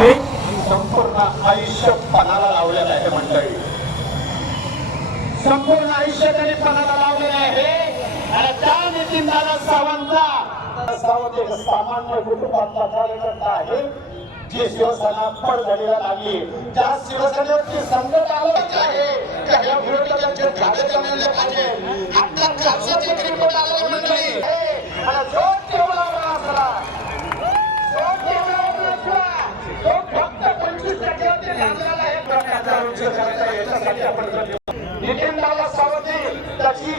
संपूर्ण आयुष्य पणाला लावलेलं आहे मंडळी. संपूर्ण आयुष्य त्यांनी पणाला लावलेलं आहे. आणि त्या नितीन दादा सावंतचा सावंत एक सामान्य कुटुंबातला कार्यकर्ता आहे. जी शिवसेना पडझडीला लागली. त्या शिवसेनेवरती संकट आलं आहे त्या ह्या विरोधकांचे धागे जमले पाहिजे. आता खालचं क्रिकेट आलं मंडळी आणि जो ठेवला असला जो ठेवला असला तो फक्त पंचवीस टक्क्यावरती लागलेला आहे प्रकारचा करायचा याच्यासाठी आपण नितीन दादा सावंती त्याची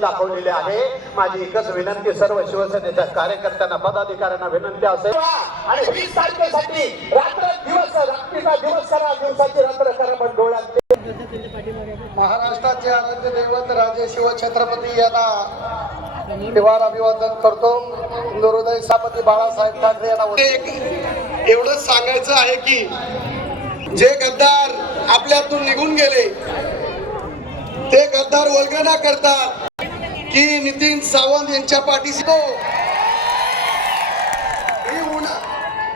दाखवलेले आहे. माझी एकच विनंती सर्व शिवसेनेच्या कार्यकर्त्यांना पदाधिकाऱ्यांना विनंती असेल आणि वीस तारखेसाठी रात्र दिवस रात्रीचा दिवस करा दिवसाची रात्र करा पण डोळ्यात महाराष्ट्राचे आराध्य दैवत राजे शिवछत्रपती यांना निवार अभिवादन करतो. हिंदुहृदय सभापती बाळासाहेब ठाकरे यांना एक एवढंच सांगायचं आहे की जे गद्दार आपल्यातून निघून गेले ते गद्दार वल्गना करतात की नितीन सावंत यांच्या पाठीशी हो तो ही उन्हा-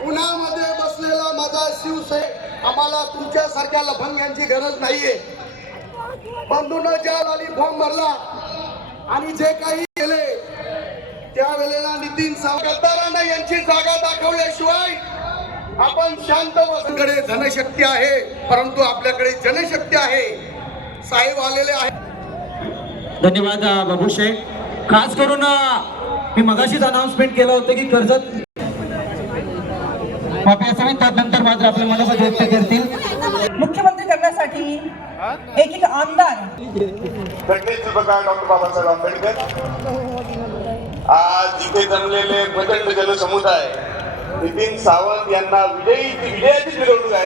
उन्हामध्ये बसलेला माझा शिवसेना आम्हाला तुमच्यासारख्या लफंग्यांची गरज नाहीये. बंधूंना ज्या लाली फॉर्म भरला आणि जे काही केले त्यावेळेला नितीन सावकारांना यांची जागा दाखवल्याशिवाय आपण शांत बसकडे धनशक्ती आहे परंतु आपल्याकडे जनशक्ती आहे. साहेब आलेले आहेत. धन्यवाद बाबू शेख खास करून मी मगाशीच अनाउन्समेंट केलं होतं की कर्जत बापी असावी त्यानंतर मात्र आपले मनोगत व्यक्त करतील. मुख्यमंत्री करण्यासाठी एक एक आमदार डॉक्टर बाबासाहेब आंबेडकर. आज इथे जमलेले प्रचंड जनसमुदाय नितीन सावंत यांना विजयी विजयाची मिरवणूक आहे.